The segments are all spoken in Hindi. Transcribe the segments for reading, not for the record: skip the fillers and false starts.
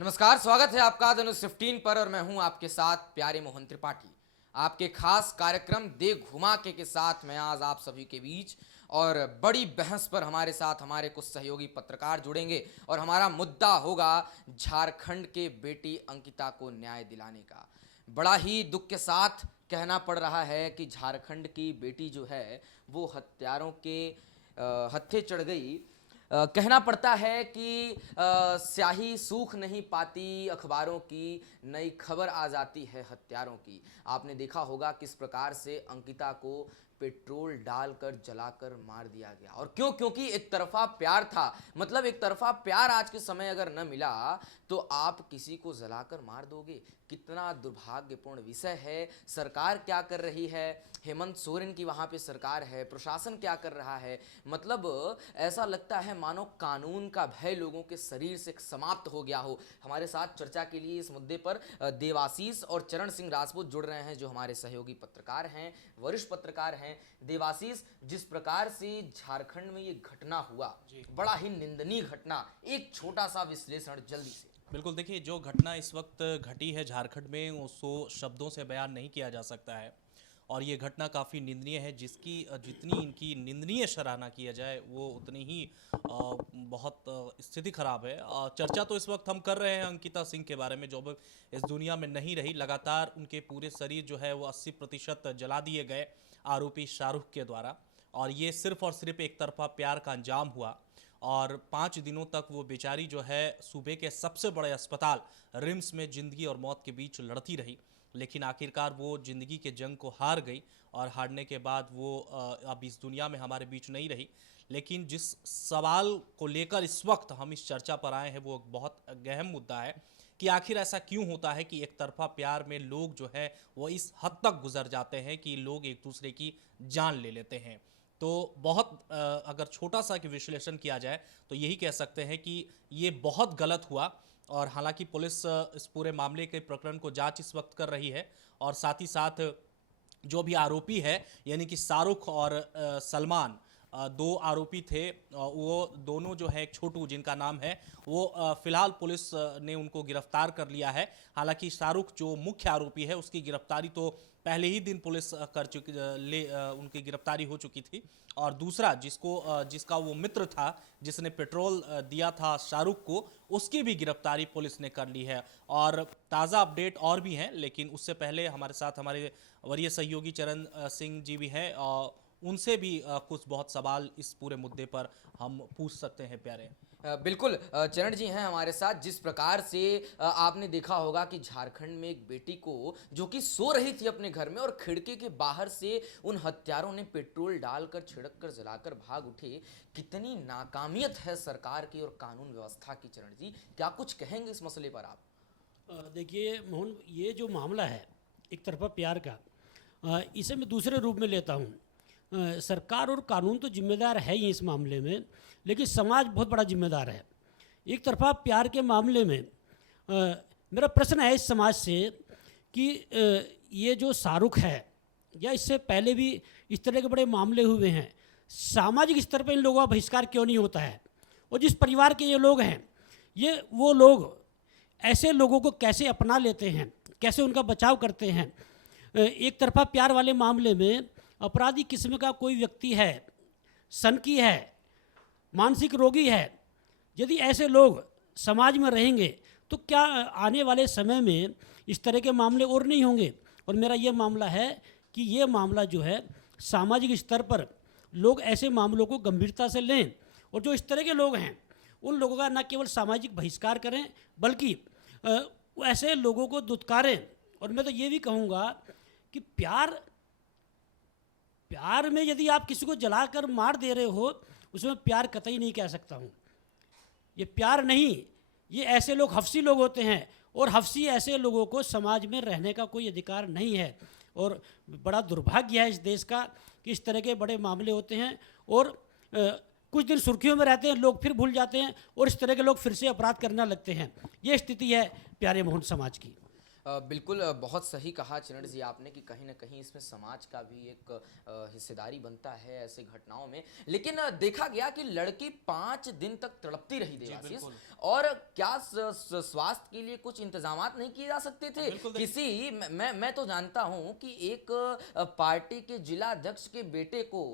नमस्कार, स्वागत है आपका धनुष 15 पर और मैं हूं आपके साथ प्यारे मोहन त्रिपाठी। आपके खास कार्यक्रम दे घुमा के साथ मैं आज आप सभी के बीच और बड़ी बहस पर हमारे साथ हमारे कुछ सहयोगी पत्रकार जुड़ेंगे और हमारा मुद्दा होगा झारखंड के बेटी अंकिता को न्याय दिलाने का। बड़ा ही दुख के साथ कहना पड़ रहा है कि झारखंड की बेटी जो है वो हत्यारों के हत्थे चढ़ गई। कहना पड़ता है कि स्याही सूख नहीं पाती अखबारों की, नई खबर आ जाती है हत्यारों की। आपने देखा होगा किस प्रकार से अंकिता को पेट्रोल डालकर जलाकर मार दिया गया। और क्यों? क्योंकि एक तरफा प्यार था। मतलब एक तरफा प्यार आज के समय अगर न मिला तो आप किसी को जलाकर मार दोगे। कितना दुर्भाग्यपूर्ण विषय है। सरकार क्या कर रही है? हेमंत सोरेन की वहाँ पे सरकार है, प्रशासन क्या कर रहा है? मतलब ऐसा लगता है मानो कानून का भय लोगों के शरीर से समाप्त हो गया हो। हमारे साथ चर्चा के लिए इस मुद्दे पर देवाशीष और चरण सिंह राजपूत जुड़ रहे हैं, जो हमारे सहयोगी पत्रकार हैं, वरिष्ठ पत्रकार हैं। देवाशीष, जिस प्रकार से झारखंड में ये घटना हुआ, बड़ा ही निंदनीय घटना, एक छोटा सा विश्लेषण जल्दी से। बिल्कुल, देखिए जो घटना इस वक्त घटी है झारखंड में उसको शब्दों से बयान नहीं किया जा सकता है और ये घटना काफ़ी निंदनीय है, जिसकी जितनी इनकी निंदनीय सराहना किया जाए वो उतनी ही बहुत स्थिति खराब है। चर्चा तो इस वक्त हम कर रहे हैं अंकिता सिंह के बारे में, जो अब इस दुनिया में नहीं रही। लगातार उनके पूरे शरीर जो है वो 80% जला दिए गए आरोपी शाहरुख के द्वारा, और ये सिर्फ और सिर्फ एक तरफा प्यार का अंजाम हुआ। और 5 दिनों तक वो बेचारी जो है सूबे के सबसे बड़े अस्पताल रिम्स में ज़िंदगी और मौत के बीच लड़ती रही, लेकिन आखिरकार वो ज़िंदगी के जंग को हार गई और हारने के बाद वो अब इस दुनिया में हमारे बीच नहीं रही। लेकिन जिस सवाल को लेकर इस वक्त हम इस चर्चा पर आए हैं वो एक बहुत गहन मुद्दा है कि आखिर ऐसा क्यों होता है कि एक तरफा प्यार में लोग जो है वो इस हद तक गुजर जाते हैं कि लोग एक दूसरे की जान ले लेते हैं। तो बहुत अगर छोटा सा कि विश्लेषण किया जाए तो यही कह सकते हैं कि ये बहुत गलत हुआ। और हालांकि पुलिस इस पूरे मामले के प्रकरण को जांच इस वक्त कर रही है, और साथ ही साथ जो भी आरोपी है यानी कि शाहरुख और सलमान, दो आरोपी थे। वो दोनों जो है, एक छोटू जिनका नाम है, वो फिलहाल पुलिस ने उनको गिरफ्तार कर लिया है। हालांकि शाहरुख जो मुख्य आरोपी है उसकी गिरफ्तारी तो पहले ही दिन पुलिस कर चुकी उनकी गिरफ्तारी हो चुकी थी। और दूसरा जिसका वो मित्र था जिसने पेट्रोल दिया था शाहरुख को, उसकी भी गिरफ्तारी पुलिस ने कर ली है। और ताज़ा अपडेट और भी हैं, लेकिन उससे पहले हमारे साथ हमारे वरीय सहयोगी चरण सिंह जी भी हैं, और उनसे भी कुछ बहुत सवाल इस पूरे मुद्दे पर हम पूछ सकते हैं प्यारे। बिल्कुल, चरण जी हैं हमारे साथ। जिस प्रकार से आपने देखा होगा कि झारखंड में एक बेटी को, जो कि सो रही थी अपने घर में, और खिड़की के बाहर से उन हत्यारों ने पेट्रोल डालकर छिड़क कर जलाकर भाग उठे। कितनी नाकामियत है सरकार की और कानून व्यवस्था की। चरण जी, क्या कुछ कहेंगे इस मसले पर आप? देखिए मोहन, ये जो मामला है एक तरफा प्यार का, इसे मैं दूसरे रूप में लेता हूँ। सरकार और कानून तो जिम्मेदार है ही इस मामले में, लेकिन समाज बहुत बड़ा जिम्मेदार है। एक तरफा प्यार के मामले में मेरा प्रश्न है इस समाज से कि ये जो शाहरुख है, या इससे पहले भी इस तरह के बड़े मामले हुए हैं, सामाजिक स्तर पर इन लोगों का बहिष्कार क्यों नहीं होता है? और जिस परिवार के ये लोग हैं, ये वो लोग ऐसे लोगों को कैसे अपना लेते हैं, कैसे उनका बचाव करते हैं? एक तरफा प्यार वाले मामले में अपराधी किस्म का कोई व्यक्ति है, सनकी है, मानसिक रोगी है, यदि ऐसे लोग समाज में रहेंगे तो क्या आने वाले समय में इस तरह के मामले और नहीं होंगे? और मेरा ये मामला है कि ये मामला जो है सामाजिक स्तर पर लोग ऐसे मामलों को गंभीरता से लें, और जो इस तरह के लोग हैं उन लोगों का न केवल सामाजिक बहिष्कार करें बल्कि ऐसे लोगों को दुत्कारें। और मैं तो ये भी कहूँगा कि प्यार में यदि आप किसी को जलाकर मार दे रहे हो, उसमें प्यार कतई नहीं कह सकता हूँ। ये प्यार नहीं, ये ऐसे लोग हफ्सी लोग होते हैं, और हफ्सी ऐसे लोगों को समाज में रहने का कोई अधिकार नहीं है। और बड़ा दुर्भाग्य है इस देश का कि इस तरह के बड़े मामले होते हैं, और कुछ दिन सुर्खियों में रहते हैं, लोग फिर भूल जाते हैं, और इस तरह के लोग फिर से अपराध करने लगते हैं। ये स्थिति है प्यारे मोहन समाज की। बिल्कुल बहुत सही कहा चरण जी आपने कि कहीं ना कहीं इसमें समाज का भी एक हिस्सेदारी बनता है ऐसे घटनाओं में। लेकिन देखा गया कि लड़की 5 दिन तक तड़पती रही देवाशीष, बिल्कुल। और क्या स्वास्थ्य के लिए कुछ इंतजामात नहीं किए जा सकते थे? बिल्कुल किसी मैं तो जानता हूं कि एक पार्टी के जिला अध्यक्ष के बेटे को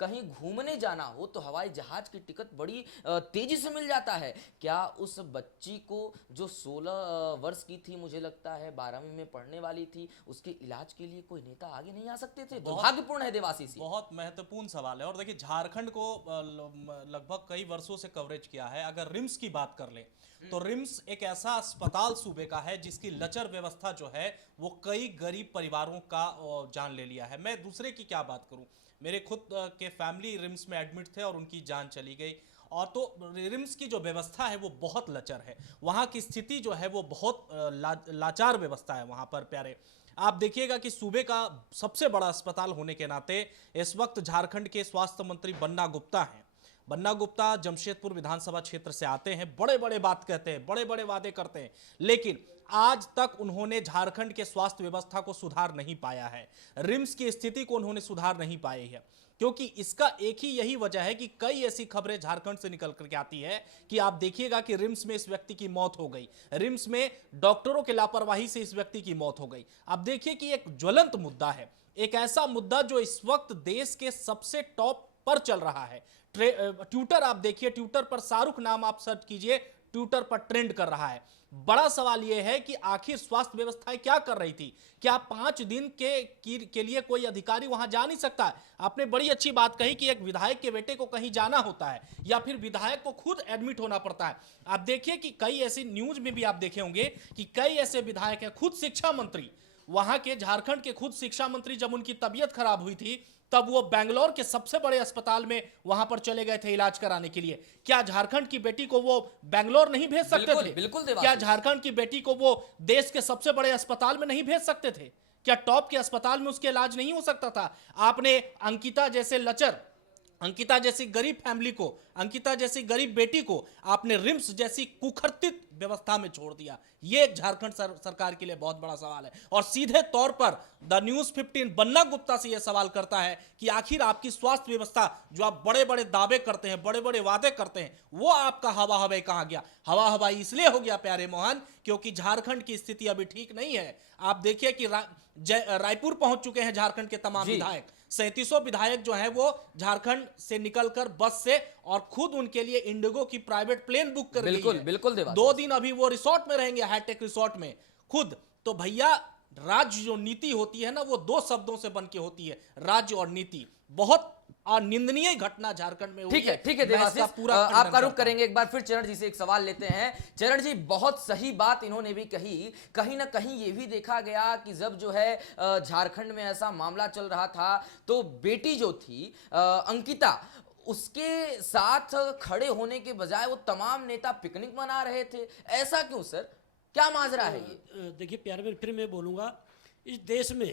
कहीं घूमने जाना हो तो हवाई जहाज की टिकट बड़ी तेजी से मिल जाता है। क्या उस बच्ची को जो 16 वर्ष की थी, मुझे लगता है 12वीं में पढ़ने वाली थी, उसके इलाज के लिए कोई नेता आगे नहीं आ सकते थे? दुर्भाग्यपूर्ण है देवाशीष। बहुत महत्वपूर्ण सवाल है। और देखिए, झारखंड को लगभग कई वर्षों से कवरेज किया है। अगर रिम्स की बात कर ले तो रिम्स एक ऐसा अस्पताल सूबे का है जिसकी लचर व्यवस्था जो है वो कई गरीब परिवारों का जान ले लिया है। मैं दूसरे की क्या बात करूं, मेरे खुद के फैमिली रिम्स में एडमिट थे और उनकी जान चली गई। और तो रिम्स की जो व्यवस्था है वो बहुत लचर है, वहाँ की स्थिति जो है वो बहुत लाचार व्यवस्था है वहाँ पर प्यारे। आप देखिएगा कि सूबे का सबसे बड़ा अस्पताल होने के नाते इस वक्त झारखंड के स्वास्थ्य मंत्री बन्ना गुप्ता हैं। बन्ना गुप्ता जमशेदपुर विधानसभा क्षेत्र से आते हैं, बड़े बड़े बात कहते हैं, बड़े बड़े वादे करते हैं, लेकिन आज तक उन्होंने झारखंड के स्वास्थ्य व्यवस्था को सुधार नहीं पाया है। रिम्स की स्थिति को उन्होंने सुधार नहीं पाई है, क्योंकि इसका एक ही यही वजह है कि कई ऐसी खबरें झारखंड से निकल करके आती है कि आप देखिएगा कि रिम्स में इस व्यक्ति की मौत हो गई, रिम्स में डॉक्टरों के लापरवाही से इस व्यक्ति की मौत हो गई। अब देखिए कि एक ज्वलंत मुद्दा है, एक ऐसा मुद्दा जो इस वक्त देश के सबसे टॉप पर चल रहा है। ट्विटर आप देखिए, ट्विटर पर शाहरुख नाम आप सर्च कीजिए, ट्विटर पर ट्रेंड कर रहा है। बड़ा सवाल यह है कि आखिर स्वास्थ्य व्यवस्थाएं क्या कर रही थी? क्या 5 दिन के लिए कोई अधिकारी वहां जा नहीं सकता? आपने बड़ी अच्छी बात कही कि एक विधायक के बेटे को कहीं जाना होता है या फिर विधायक को खुद एडमिट होना पड़ता है। आप देखिए कि कई ऐसी न्यूज में भी आप देखे होंगे कि कई ऐसे विधायक हैं, खुद शिक्षा मंत्री, वहां के झारखंड के खुद शिक्षा मंत्री, जब उनकी तबीयत खराब हुई थी तब वो बेंगलोर के सबसे बड़े अस्पताल में वहां पर चले गए थे इलाज कराने के लिए। क्या झारखंड की बेटी को वो बेंगलोर नहीं भेज सकते थे? बिल्कुल क्या झारखंड की बेटी को वो देश के सबसे बड़े अस्पताल में नहीं भेज सकते थे? क्या टॉप के अस्पताल में उसके इलाज नहीं हो सकता था? आपने अंकिता जैसे लचर, अंकिता जैसी गरीब फैमिली को, अंकिता जैसी गरीब बेटी को आपने रिम्स जैसी कुखर्तित व्यवस्था में छोड़ दिया। यह झारखंड सरकार के लिए बहुत बड़ा सवाल है। और सीधे तौर पर द न्यूज 15 बन्ना गुप्ता से यह सवाल करता है कि आखिर आपकी स्वास्थ्य व्यवस्था, जो आप बड़े बड़े दावे करते हैं, बड़े बड़े वादे करते हैं, वो आपका हवा हवाई कहां गया? हवा हवाई इसलिए हो गया प्यारे मोहन क्योंकि झारखंड की स्थिति अभी ठीक नहीं है। आप देखिए कि रायपुर पहुंच चुके हैं झारखंड के तमाम विधायक, 3700 विधायक जो हैं वो झारखंड से निकलकर बस से और खुद उनके लिए इंडिगो की प्राइवेट प्लेन बुक कर ली है। बिल्कुल 2 दिन अभी वो रिसोर्ट में रहेंगे, हाईटेक रिसोर्ट में खुद। तो भैया, राज्य जो नीति होती है ना, वो 2 शब्दों से बन के होती है, राज्य और नीति। बहुत निंदनीय घटना झारखंड में हुई है। ठीक है देवाशीष, आपका रुख करेंगे। एक बार फिर चरण जी से एक सवाल लेते हैं। चरण जी, बहुत सही बात इन्होंने भी कही। कहीं ना कहीं ये भी देखा गया कि जब जो है झारखंड में ऐसा मामला चल रहा था तो बेटी जो थी अंकिता, उसके साथ खड़े होने के बजाय वो तमाम नेता पिकनिक मना रहे थे। ऐसा क्यों सर? क्या माजरा है ये? देखिए प्यारे में फिर मैं बोलूँगा, इस देश में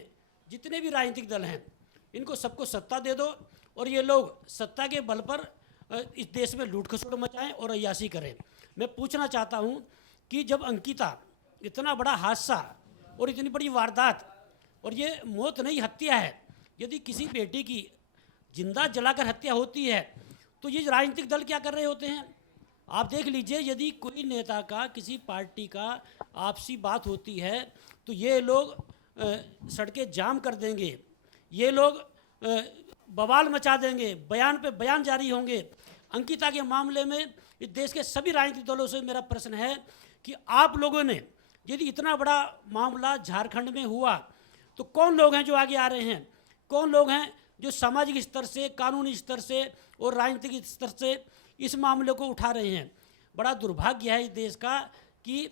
जितने भी राजनीतिक दल हैं, इनको सबको सत्ता दे दो और ये लोग सत्ता के बल पर इस देश में लूट खसोट मचाएं और अय्याशी करें। मैं पूछना चाहता हूं कि जब अंकिता, इतना बड़ा हादसा और इतनी बड़ी वारदात, और ये मौत नहीं हत्या है, यदि किसी बेटी की जिंदा जलाकर हत्या होती है तो ये राजनीतिक दल क्या कर रहे होते हैं? आप देख लीजिए, यदि कोई नेता का, किसी पार्टी का आपसी बात होती है तो ये लोग सड़कें जाम कर देंगे, ये लोग बवाल मचा देंगे, बयान पे बयान जारी होंगे। अंकिता के मामले में इस देश के सभी राजनीतिक दलों से मेरा प्रश्न है कि आप लोगों ने, यदि इतना बड़ा मामला झारखंड में हुआ तो कौन लोग हैं जो आगे आ रहे हैं? कौन लोग हैं जो सामाजिक स्तर से, कानूनी स्तर से और राजनीतिक स्तर से इस मामले को उठा रहे हैं? बड़ा दुर्भाग्य है इस देश का कि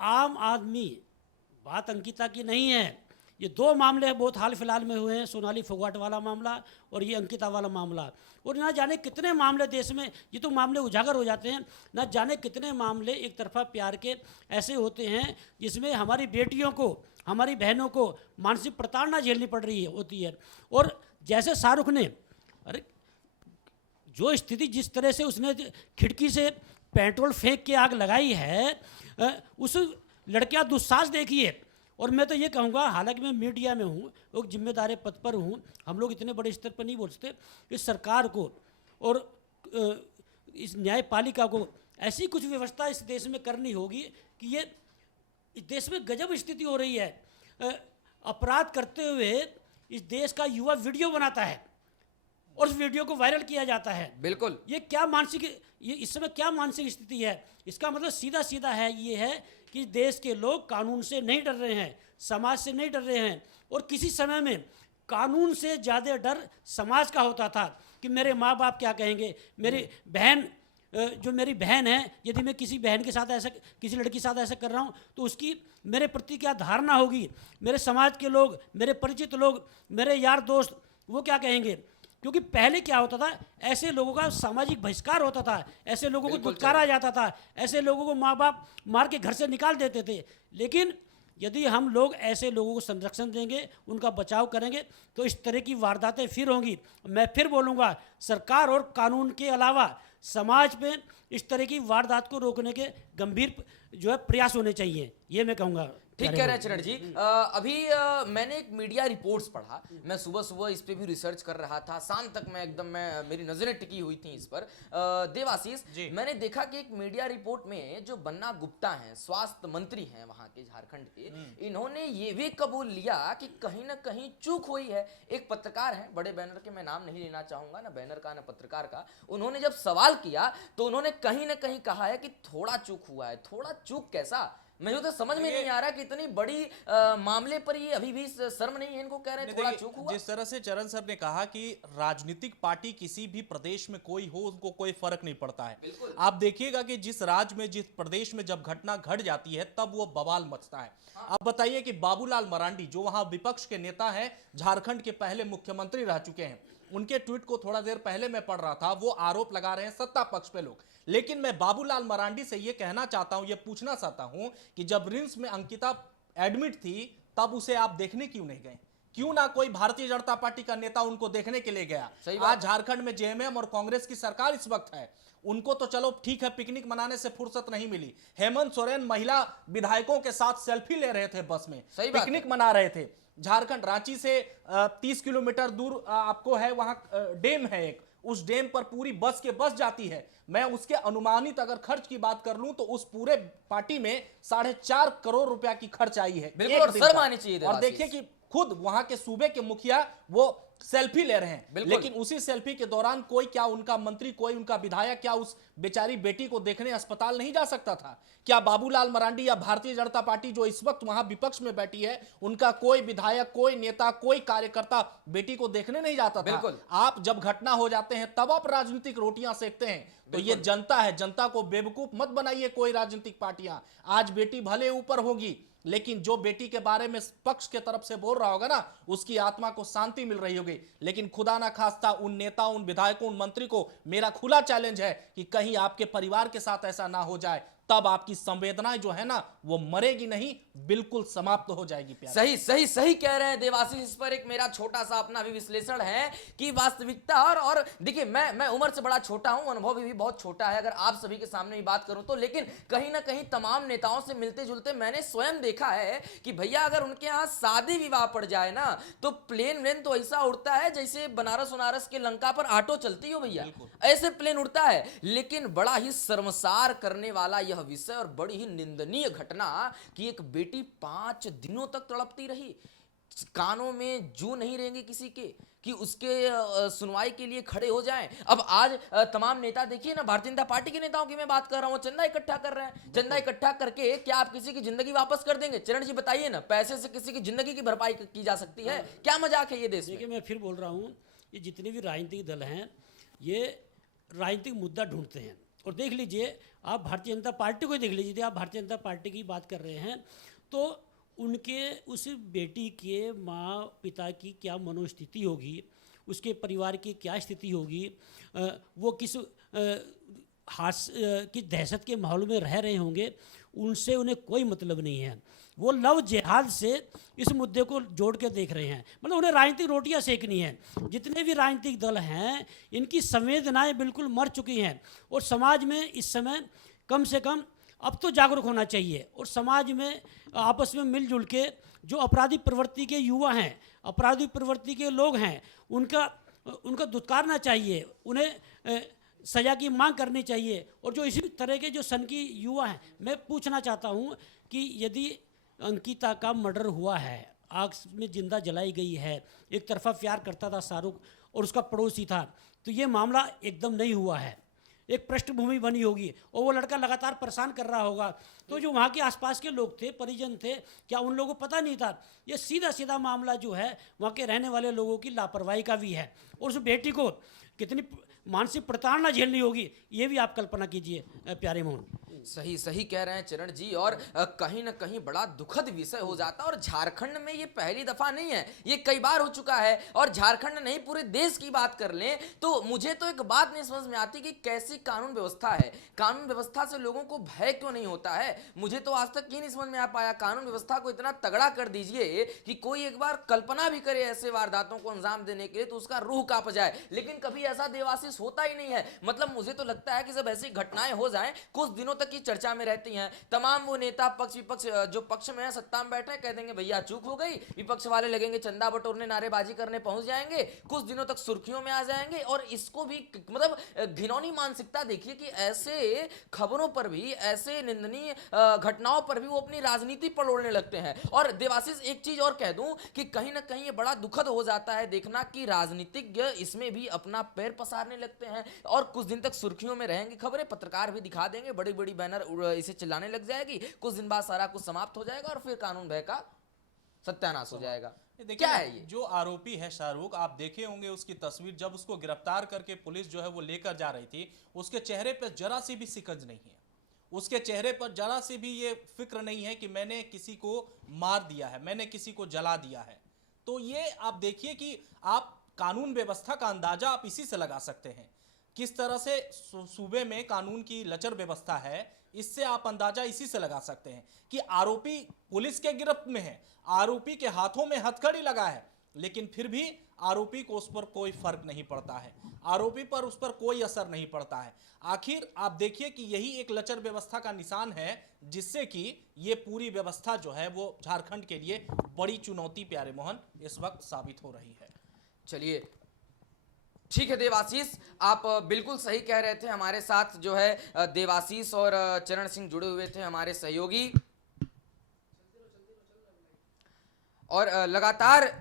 आम आदमी, बात अंकिता की नहीं है, ये 2 मामले बहुत हाल फिलहाल में हुए हैं, सोनाली फोगाट वाला मामला और ये अंकिता वाला मामला। और ना जाने कितने मामले देश में, ये तो मामले उजागर हो जाते हैं, ना जाने कितने मामले एक तरफा प्यार के ऐसे होते हैं जिसमें हमारी बेटियों को, हमारी बहनों को मानसिक प्रताड़ना झेलनी पड़ रही होती है। और जैसे शाहरुख ने, अरे जो स्थिति, जिस तरह से उसने खिड़की से पेट्रोल फेंक के आग लगाई है, लड़कियां दुस्साहस देखिए। और मैं तो ये कहूँगा, हालांकि मैं मीडिया में हूँ, एक जिम्मेदार पद पर हूँ, हम लोग इतने बड़े स्तर पर नहीं बोल सकते, इस सरकार को और इस न्यायपालिका को ऐसी कुछ व्यवस्था इस देश में करनी होगी कि ये इस देश में गजब स्थिति हो रही है। अपराध करते हुए इस देश का युवा वीडियो बनाता है और उस वीडियो को वायरल किया जाता है। बिल्कुल। ये क्या मानसिक, ये इस समय क्या मानसिक स्थिति है? इसका मतलब सीधा सीधा है, ये है कि देश के लोग कानून से नहीं डर रहे हैं, समाज से नहीं डर रहे हैं। और किसी समय में कानून से ज़्यादा डर समाज का होता था कि मेरे माँ बाप क्या कहेंगे, मेरी बहन, जो मेरी बहन है, यदि मैं किसी बहन के साथ ऐसा, किसी लड़की के साथ ऐसा कर रहा हूँ तो उसकी मेरे प्रति क्या धारणा होगी, मेरे समाज के लोग, मेरे परिचित लोग, मेरे यार दोस्त, वो क्या कहेंगे। क्योंकि पहले क्या होता था, ऐसे लोगों का सामाजिक बहिष्कार होता था, ऐसे लोगों को दुत्कारा जाता था, ऐसे लोगों को माँ बाप मार के घर से निकाल देते थे। लेकिन यदि हम लोग ऐसे लोगों को संरक्षण देंगे, उनका बचाव करेंगे, तो इस तरह की वारदातें फिर होंगी। मैं फिर बोलूँगा, सरकार और कानून के अलावा समाज में इस तरह की वारदात को रोकने के गंभीर जो है प्रयास होने चाहिए, ये मैं कहूँगा। ठीक कह रहे हैं चरण जी। अभी मैंने एक मीडिया रिपोर्ट्स पढ़ा, मैं सुबह सुबह इस पे भी रिसर्च कर रहा था, शाम तक मैं मेरी नजरें टिकी हुई थी इस पर। देवाशीष, मैंने देखा कि एक मीडिया रिपोर्ट में जो बन्ना गुप्ता हैं, स्वास्थ्य मंत्री हैं वहां के, झारखंड के, इन्होंने ये भी कबूल लिया कि कहीं ना कहीं चूक हुई है। एक पत्रकार है, बड़े बैनर के, मैं नाम नहीं लेना चाहूंगा, ना बैनर का ना पत्रकार का, उन्होंने जब सवाल किया तो उन्होंने कहीं ना कहीं कहा है कि थोड़ा चूक हुआ है। थोड़ा चूक कैसा, मुझे तो समझ में नहीं आ रहा कि इतनी बड़ी मामले पर ये अभी भी शर्म नहीं है इनको, कह रहे हैं थोड़ा चूक हुआ। जिस तरह से चरण सर ने कहा कि राजनीतिक पार्टी किसी भी प्रदेश में कोई हो, उनको कोई फर्क नहीं पड़ता है। आप देखिएगा कि जिस राज्य में, जिस प्रदेश में जब घटना घट जाती है तब वो बवाल मचता है। आप बताइए कि बाबूलाल मरांडी, जो वहां विपक्ष के नेता हैं, झारखंड के पहले मुख्यमंत्री रह चुके हैं, उनके ट्वीट को थोड़ा देर पहले मैं पढ़ रहा था, वो आरोप लगा रहे हैं सत्ता पक्ष पे लोग। लेकिन मैं बाबूलाल मरांडी से ये कहना चाहता हूं, ये पूछना चाहता हूं कि जब रिम्स में अंकिता एडमिट थी तब उसे आप देखने क्यों नहीं गए? क्यों ना कोई भारतीय जनता पार्टी का नेता उनको देखने के लिए गया? आज झारखंड में जेएमएम और कांग्रेस की सरकार इस वक्त है, उनको तो चलो ठीक है, पिकनिक मनाने से फुर्सत नहीं मिली। हेमंत सोरेन महिला विधायकों के साथ सेल्फी ले रहे थे बस में, पिकनिक मना रहे थे। झारखंड रांची से 30 किलोमीटर दूर आपको है, वहां डैम है एक, उस डैम पर पूरी बस के बस जाती है। मैं उसके अनुमानित अगर खर्च की बात कर लूं तो उस पूरे पार्टी में 4.5 करोड़ रुपया की खर्च आई है। बिल्कुल, शर्म आनी चाहिए। और देखिए कि खुद वहां के सूबे के मुखिया वो सेल्फी ले रहे हैं, लेकिन उसी सेल्फी के दौरान कोई, क्या उनका मंत्री, कोई उनका विधायक, क्या उस बेचारी बेटी को देखने अस्पताल नहीं जा सकता था? क्या बाबूलाल मरांडी या भारतीय जनता पार्टी जो इस वक्त वहां विपक्ष में बैठी है, उनका कोई विधायक, कोई नेता, कोई कार्यकर्ता बेटी को देखने नहीं जाता था? आप जब घटना हो जाते हैं तब आप राजनीतिक रोटियां सेकते हैं। तो ये जनता है, जनता को बेवकूफ मत बनाइए कोई राजनीतिक पार्टियां। आज बेटी भले ऊपर होगी, लेकिन जो बेटी के बारे में पक्ष के तरफ से बोल रहा होगा ना, उसकी आत्मा को शांति मिल रही होगी। लेकिन खुदा ना खास्ता उन नेताओं, उन विधायकों, उन मंत्री को मेरा खुला चैलेंज है कि कहीं आपके परिवार के साथ ऐसा ना हो जाए, तब आपकी संवेदनाएं जो है ना वो मरेगी नहीं, बिल्कुल समाप्त हो जाएगी। सही सही सही कह रहे हैं देवाशीष। इस पर एक मेरा छोटा सा अपना भी विश्लेषण है कि वास्तविकता और देखिए, मैं उम्र से बड़ा छोटा हूं, अनुभव भी बहुत छोटा है अगर आप सभी के सामने भी बात करूं तो, लेकिन कहीं ना कहीं तमाम नेताओं से मिलते जुलते मैंने स्वयं देखा है कि भैया अगर उनके यहाँ शादी विवाह पड़ जाए ना तो प्लेन व्लेन तो ऐसा उड़ता है जैसे बनारस वनारस के लंका पर ऑटो चलती हो भैया, ऐसे प्लेन उड़ता है। लेकिन बड़ा ही शर्मसार करने वाला यह विषय और बड़ी ही निंदनीय घटना कि एक बेटी 5 दिनों तक तड़पती रही, कानों में जू नहीं रहेंगे किसी के कि उसके सुनवाई के लिए खड़े हो जाएं। अब आज तमाम नेता देखिए ना, भारतीय जनता पार्टी के नेताओं की मैं बात कर रहा हूं, चंदा इकट्ठा कर रहे हैं। चंदा इकट्ठा करके क्या आप किसी की जिंदगी वापस कर देंगे? चरण जी बताइए ना, पैसे से किसी की जिंदगी की भरपाई की जा सकती है? क्या मजाक है ये देश में? देखिए, मैं फिर बोल रहा हूँ, ये जितने भी राजनीतिक दल हैं ये राजनीतिक मुद्दा ढूंढते हैं। और देख लीजिए, आप भारतीय जनता पार्टी को देख लीजिए, आप भारतीय जनता पार्टी की बात कर रहे हैं तो उनके उस बेटी के माँ पिता की क्या मनोस्थिति होगी, उसके परिवार की क्या स्थिति होगी, वो किस किस दहशत के माहौल में रह रहे होंगे, उनसे उन्हें कोई मतलब नहीं है। वो लव जिहाद से इस मुद्दे को जोड़ के देख रहे हैं, मतलब उन्हें राजनीतिक रोटियां सेकनी है। जितने भी राजनीतिक दल हैं इनकी संवेदनाएं बिल्कुल मर चुकी हैं और समाज में इस समय कम से कम अब तो जागरूक होना चाहिए और समाज में आपस में मिलजुल के जो अपराधी प्रवृत्ति के युवा हैं, अपराधी प्रवृत्ति के लोग हैं, उनका दुत्कारना चाहिए, उन्हें सज़ा की मांग करनी चाहिए। और जो इसी तरह के जो सनकी युवा हैं, मैं पूछना चाहता हूं कि यदि अंकिता का मर्डर हुआ है, आग में जिंदा जलाई गई है, एक तरफा प्यार करता था शाहरुख और उसका पड़ोसी था, तो ये मामला एकदम नहीं हुआ है, एक पृष्ठभूमि बनी होगी और वो लड़का लगातार परेशान कर रहा होगा। तो जो वहाँ के आसपास के लोग थे, परिजन थे, क्या उन लोगों को पता नहीं था? ये सीधा सीधा मामला जो है वहाँ के रहने वाले लोगों की लापरवाही का भी है। और उस बेटी को कितनी मानसिक प्रताड़ना झेलनी होगी, ये भी आप कल्पना कीजिए प्यारे मोहन। सही सही कह रहे हैं चरण जी। और कहीं ना कहीं बड़ा दुखद विषय हो जाता है। और झारखंड में ये पहली दफा नहीं है, ये कई बार हो चुका है। और झारखंड नहीं, पूरे देश की बात कर लें तो मुझे तो एक बात नहीं समझ में आती कि कैसी कानून व्यवस्था है। कानून व्यवस्था से लोगों को भय क्यों नहीं होता है? मुझे तो आज तक ये नहीं समझ में आ पाया। कानून व्यवस्था को इतना तगड़ा कर दीजिए कि कोई एक बार कल्पना भी करे ऐसे वारदातों को अंजाम देने के लिए तो उसका रूह कांप जाए। लेकिन कभी ऐसा देवाशीष होता ही नहीं है। मतलब मुझे तो लगता है कि जब ऐसी घटनाएं हो जाएं, कुछ दिनों तक की चर्चा में रहती हैं। तमाम वो नेता पक्ष विपक्ष जो पक्ष में है, सत्ता में बैठे, कह देंगे भैया चूक हो गई, विपक्ष वाले लगेंगे चंदा बटोरने, नारेबाजी करने पहुंच जाएंगे, कुछ दिनों तक सुर्खियों में आ जाएंगे। और इसको भी मतलब घिनौनी मानसिकता देखिए कि ऐसे खबरों पर भी, ऐसे निंदनीय घटनाओं पर भी वो अपनी राजनीति पड़ोड़ने लगते हैं। और देवाशीष एक चीज और कह दूं कि कहीं ना कहीं ये बड़ा दुखद हो जाता है देखना कि राजनीतिज्ञ इसमें भी अपना पैर पसारने लगते हैं और कुछ दिन तक सुर्खियों में रहेंगी खबरें, पत्रकार भी दिखा देंगे, बड़ी बड़ी बैनर इसे चिल्लाने लग जाएगी, कुछ दिन बाद सारा कुछ समाप्त हो जाएगा और फिर कानून भय का सत्यानाश हो जाएगा। क्या है ये? जो आरोपी है शाहरुख, आप देखे होंगे उसकी तस्वीर, जब उसको गिरफ्तार करके पुलिस जो है वो लेकर जा रही थी, उसके चेहरे पर जरा सी भी सिकज नहीं है, उसके चेहरे पर जरा सी भी ये फिक्र नहीं है कि मैंने किसी को मार दिया है, मैंने किसी को जला दिया है। तो ये आप देखिए कि आप कानून व्यवस्था का अंदाजा आप इसी से लगा सकते हैं, किस तरह से सूबे में कानून की लचर व्यवस्था है, इससे आप अंदाजा इसी से लगा सकते हैं कि आरोपी पुलिस के गिरफ्त में है, आरोपी के हाथों में हथकड़ी लगा है, लेकिन फिर भी आरोपी को उस पर कोई फर्क नहीं पड़ता है, आरोपी पर उस पर कोई असर नहीं पड़ता है। आखिर आप देखिए कि यही एक लचर व्यवस्था का निशान है, जिससे कि ये पूरी व्यवस्था जो है वो झारखंड के लिए बड़ी चुनौती प्यारे मोहन इस वक्त साबित हो रही है। चलिए ठीक है देवाशीष, आप बिल्कुल सही कह रहे थे। हमारे साथ जो है देवाशीष और चरण सिंह जुड़े हुए थे, हमारे सहयोगी, और लगातार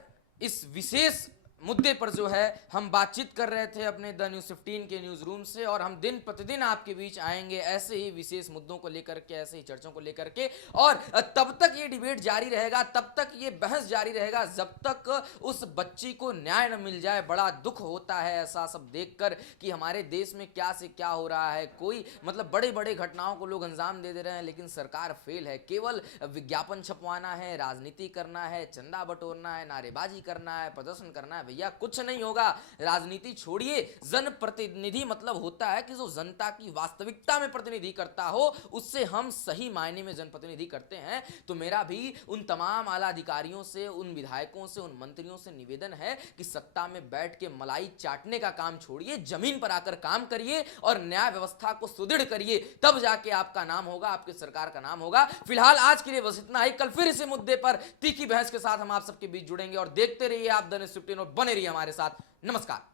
इस विशेष मुद्दे पर जो है हम बातचीत कर रहे थे अपने द न्यूज़ 15 के न्यूज़ रूम से। और हम दिन प्रतिदिन आपके बीच आएंगे ऐसे ही विशेष मुद्दों को लेकर के, ऐसे ही चर्चाओं को लेकर के। और तब तक ये डिबेट जारी रहेगा, तब तक ये बहस जारी रहेगा, जब तक उस बच्ची को न्याय न मिल जाए। बड़ा दुख होता है ऐसा सब देखकर कि हमारे देश में क्या से क्या हो रहा है। कोई मतलब बड़े बड़े घटनाओं को लोग अंजाम दे रहे हैं, लेकिन सरकार फेल है। केवल विज्ञापन छपवाना है, राजनीति करना है, चंदा बटोरना है, नारेबाजी करना है, प्रदर्शन करना है, भैया कुछ नहीं होगा। राजनीति छोड़िए, जनप्रतिनिधि मतलब होता है कि जो जनता की वास्तविकता में प्रतिनिधि करता हो, उससे हम सही मायने में जनप्रतिनिधि करते हैं। तो मेरा भी उन तमाम आला अधिकारियों से, उन विधायकों से, उन मंत्रियों से निवेदन है कि सत्ता में बैठ के मलाई चाटने का काम छोड़िए, जमीन पर आकर काम करिए और न्याय व्यवस्था को सुदृढ़ करिए, तब जाके आपका नाम होगा, आपकी सरकार का नाम होगा। फिलहाल आज के लिए बस इतना ही। कल फिर इसी मुद्दे पर तीखी बहस के साथ हम आप सबके बीच जुड़ेंगे और देखते रहिए आप द न्यूज़ 15 और बने रहिए हमारे साथ। नमस्कार।